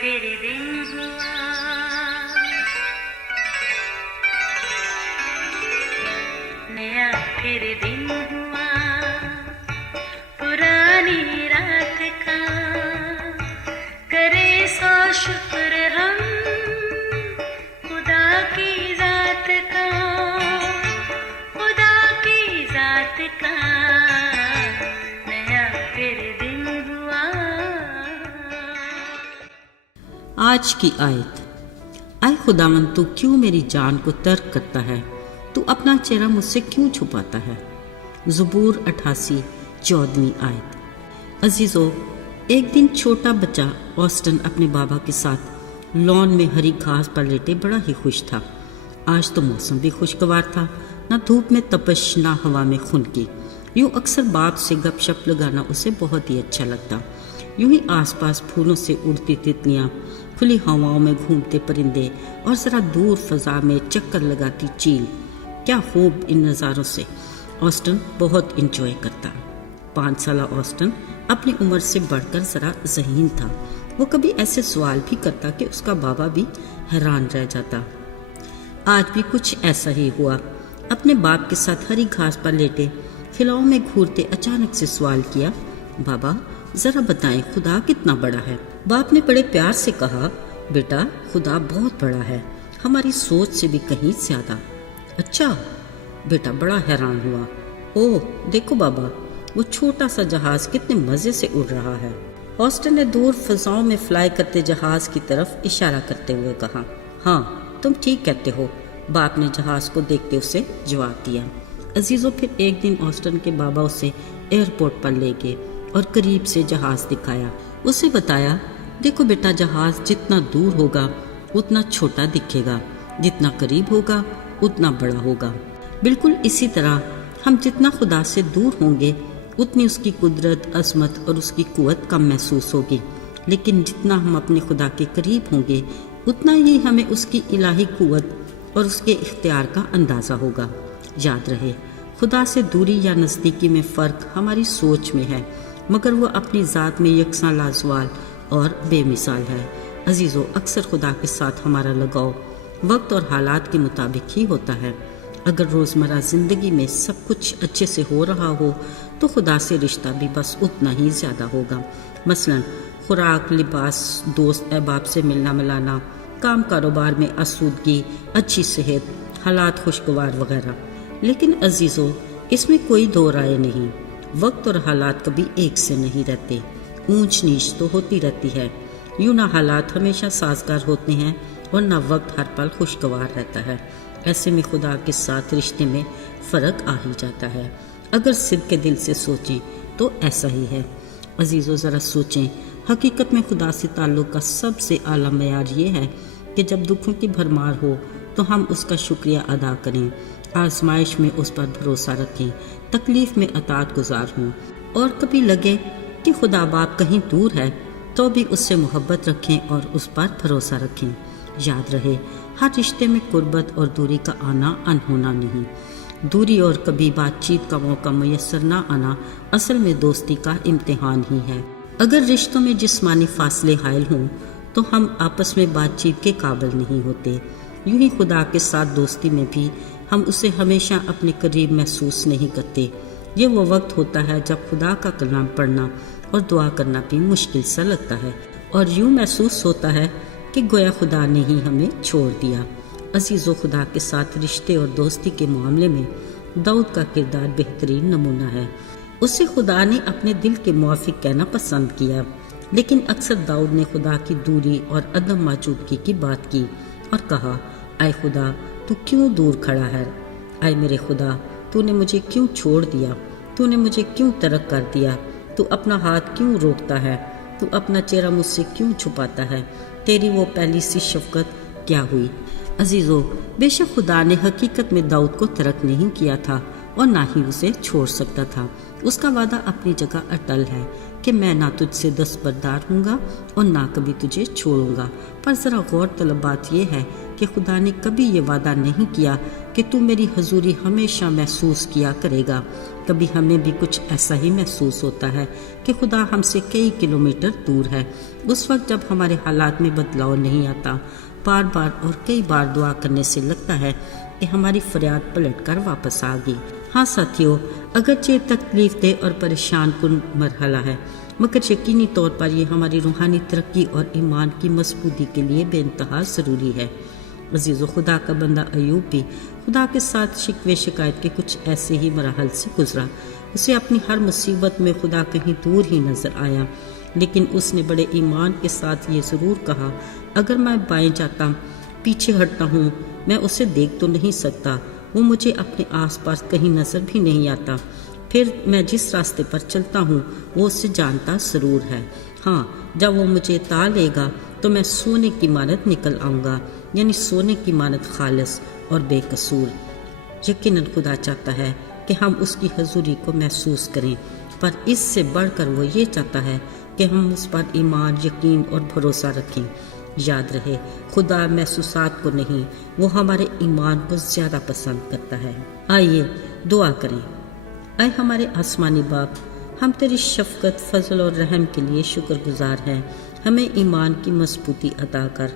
फिर दिन हुआ, नया फिर दिन हुआ, पुरानी रात का करे सो शुक्र हम खुदा की जात का, खुदा की जात का नया फिर दिन हुआ। आज की आयत। आए खुदावन, तू क्यों मेरी जान को तर्क करता है? तू अपना चेहरा मुझसे क्यों छुपाता है? ज़बूर 88 14वीं आयत। अजीज़ों, एक दिन छोटा बच्चा ऑस्टन अपने बाबा के साथ लॉन में हरी घास पर लेटे बड़ा ही खुश था। आज तो मौसम भी खुशगवार था, ना धूप में तपश ना हवा में खुनकी। यूँ अक्सर बाप से गपशप लगाना उसे बहुत ही अच्छा लगता। यूँ ही आसपास फूलों से उड़ती तितलियाँ, खुली हवाओं में घूमते परिंदे और ज़रा दूर फ़ज़ा में चक्कर लगाती चील, क्या खूब इन नज़ारों से ऑस्टन बहुत इंजॉय करता। 5 साल ऑस्टन अपनी उम्र से बढ़कर ज़रा ज़हीन था। वो कभी ऐसे सवाल भी करता कि उसका बाबा भी हैरान रह जाता। आज भी कुछ ऐसा ही हुआ। अपने बाप के साथ हरी घास पर लेटे खिलाओं में घूरते अचानक से सवाल किया, बाबा ज़रा बताएं खुदा कितना बड़ा है? बाप ने बड़े प्यार से कहा, बेटा खुदा बहुत बड़ा है, हमारी सोच से भी कहीं ज़्यादा। अच्छा? बेटा बड़ा हैरान हुआ। ओह देखो बाबा, वो छोटा सा जहाज कितने मज़े से उड़ रहा है। ऑस्टन ने दूर फ़ज़ाओं में फ्लाई करते जहाज़ की तरफ इशारा करते हुए कहा। हाँ तुम ठीक कहते हो, बाप ने जहाज़ को देखते उसे जवाब दिया। अजीज़ों, फिर एक दिन ऑस्टन के बाबा उसे एयरपोर्ट पर ले गए और करीब से जहाज़ दिखाया। उसे बताया, देखो बेटा, जहाज़ जितना दूर होगा उतना छोटा दिखेगा, जितना करीब होगा उतना बड़ा होगा। बिल्कुल इसी तरह हम जितना खुदा से दूर होंगे उतनी उसकी कुदरत, अज़मत और उसकी क़ुव्वत कम महसूस होगी, लेकिन जितना हम अपने खुदा के करीब होंगे उतना ही हमें उसकी इलाही क़ुव्वत और उसके इख्तियार का अंदाज़ा होगा। याद रहे, खुदा से दूरी या नज़दीकी में फ़र्क हमारी सोच में है, मगर वो अपनी ज़ात में यकसा लाजवाल और बेमिसाल है। अजीज़ों, अक्सर खुदा के साथ हमारा लगाव वक्त और हालात के मुताबिक ही होता है। अगर रोज़मर्रा ज़िंदगी में सब कुछ अच्छे से हो रहा हो तो खुदा से रिश्ता भी बस उतना ही ज़्यादा होगा। मसलन खुराक, लिबास, दोस्त अहबाब से मिलना मिलाना, काम कारोबार में आसूदगी, अच्छी सेहत, हालात खुशगवार वगैरह। लेकिन अजीज़ों, इसमें कोई दो राय नहीं, वक्त और हालात कभी एक से नहीं रहते, ऊंच नीच तो होती रहती है। यूँ ना हालात हमेशा साजगार होते हैं और ना वक्त हर पल खुशगवार रहता है। ऐसे में खुदा के साथ रिश्ते में फ़र्क आ ही जाता है। अगर सिद्ध के दिल से सोचें तो ऐसा ही है। अजीज़ों, ज़रा सोचें, हकीकत में खुदा से ताल्लुक़ का सबसे आला मयार ये है कि जब दुखों की भरमार हो तो हम उसका शुक्रिया अदा करें, आजमाइश में उस पर भरोसा रखें, तकलीफ़ में अताअत गुजार हों, और कभी लगे कि खुदा बाप कहीं दूर है तो भी उससे मोहब्बत रखें और उस पर भरोसा रखें। याद रहे, हर रिश्ते में कुर्बत और दूरी का आना अनहोना नहीं। दूरी और कभी बातचीत का मौका मुयस्सर ना आना असल में दोस्ती का इम्तिहान ही है। अगर रिश्तों में जिस्मानी फासले हायल हों तो हम आपस में बातचीत के काबिल नहीं होते। यूँ ही खुदा के साथ दोस्ती में भी हम उसे हमेशा अपने करीब महसूस नहीं करते। ये वो वक्त होता है जब खुदा का कलाम पढ़ना और दुआ करना भी मुश्किल सा लगता है और यूँ महसूस होता है कि गोया खुदा ने ही हमें छोड़ दिया। अजीज़ों, खुदा के साथ रिश्ते और दोस्ती के मामले में दाऊद का किरदार बेहतरीन नमूना है। उसे खुदा ने अपने दिल के मुआफिक कहना पसंद किया, लेकिन अक्सर दाऊद ने खुदा की दूरी और अदम मौजूदगी की बात की और कहा, आए खुदा तू क्यों दूर खड़ा है? आए मेरे खुदा, तूने मुझे क्यों छोड़ दिया? तूने मुझे क्यों तर्क कर दिया? तू अपना हाथ क्यों रोकता है? तू अपना चेहरा मुझसे क्यों छुपाता है? तेरी वो पहली सी शफकत क्या हुई? अजीज़ों, बेशक खुदा ने हकीकत में दाऊद को तर्क नहीं किया था और ना ही उसे छोड़ सकता था। उसका वादा अपनी जगह अटल है कि मैं ना तुझसे दस्तबरदार हूँगा और ना कभी तुझे छोड़ूंगा। पर ज़रा गौर तलब बात यह है کہ خدا نے کبھی یہ وعدہ نہیں کیا کہ تو میری حضوری ہمیشہ محسوس کیا کرے گا۔ کبھی ہمیں بھی کچھ ایسا ہی محسوس ہوتا ہے کہ خدا ہم سے کئی کلومیٹر دور ہے۔ اس وقت جب ہمارے حالات میں بدلاؤ نہیں آتا، بار بار اور کئی بار دعا کرنے سے لگتا ہے کہ ہماری فریاد پلٹ کر واپس آ گئی۔ ہاں ساتھیو، اگرچہ تکلیف دہ اور پریشان کن مرحلہ ہے، مگر یقینی طور پر یہ ہماری روحانی ترقی اور ایمان کی مضبوطی کے لیے بے انتہا ضروری ہے۔ عزیز و خدا کا بندہ ایوب بھی خدا کے ساتھ شکوے شکایت کے کچھ ایسے ہی مراحل سے گزرا۔ اسے اپنی ہر مصیبت میں خدا کہیں دور ہی نظر آیا، لیکن اس نے بڑے ایمان کے ساتھ یہ ضرور کہا، اگر میں بائیں جاتا، پیچھے ہٹتا ہوں، میں اسے دیکھ تو نہیں سکتا، وہ مجھے اپنے آس پاس کہیں نظر بھی نہیں آتا، پھر میں جس راستے پر چلتا ہوں وہ اسے جانتا ضرور ہے۔ ہاں، جب وہ مجھے تا لے گا تو میں سونے کی مانند نکل آؤں گا، یعنی سونے کی مانند خالص اور بے قصور۔ یقیناً خدا چاہتا ہے کہ ہم اس کی حضوری کو محسوس کریں، پر اس سے بڑھ کر وہ یہ چاہتا ہے کہ ہم اس پر ایمان، یقین اور بھروسہ رکھیں۔ یاد رہے، خدا محسوسات کو نہیں، وہ ہمارے ایمان کو زیادہ پسند کرتا ہے۔ آئیے دعا کریں۔ اے ہمارے آسمانی باپ، ہم تیری شفقت، فضل اور رحم کے لیے شکر گزار ہیں۔ ہمیں ایمان کی مضبوطی عطا کر۔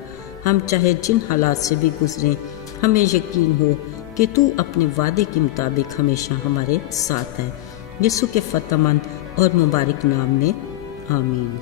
ہم چاہے جن حالات سے بھی گزریں، ہمیں یقین ہو کہ تو اپنے وعدے کے مطابق ہمیشہ ہمارے ساتھ ہے۔ یسوع کے فتح مند اور مبارک نام میں آمین۔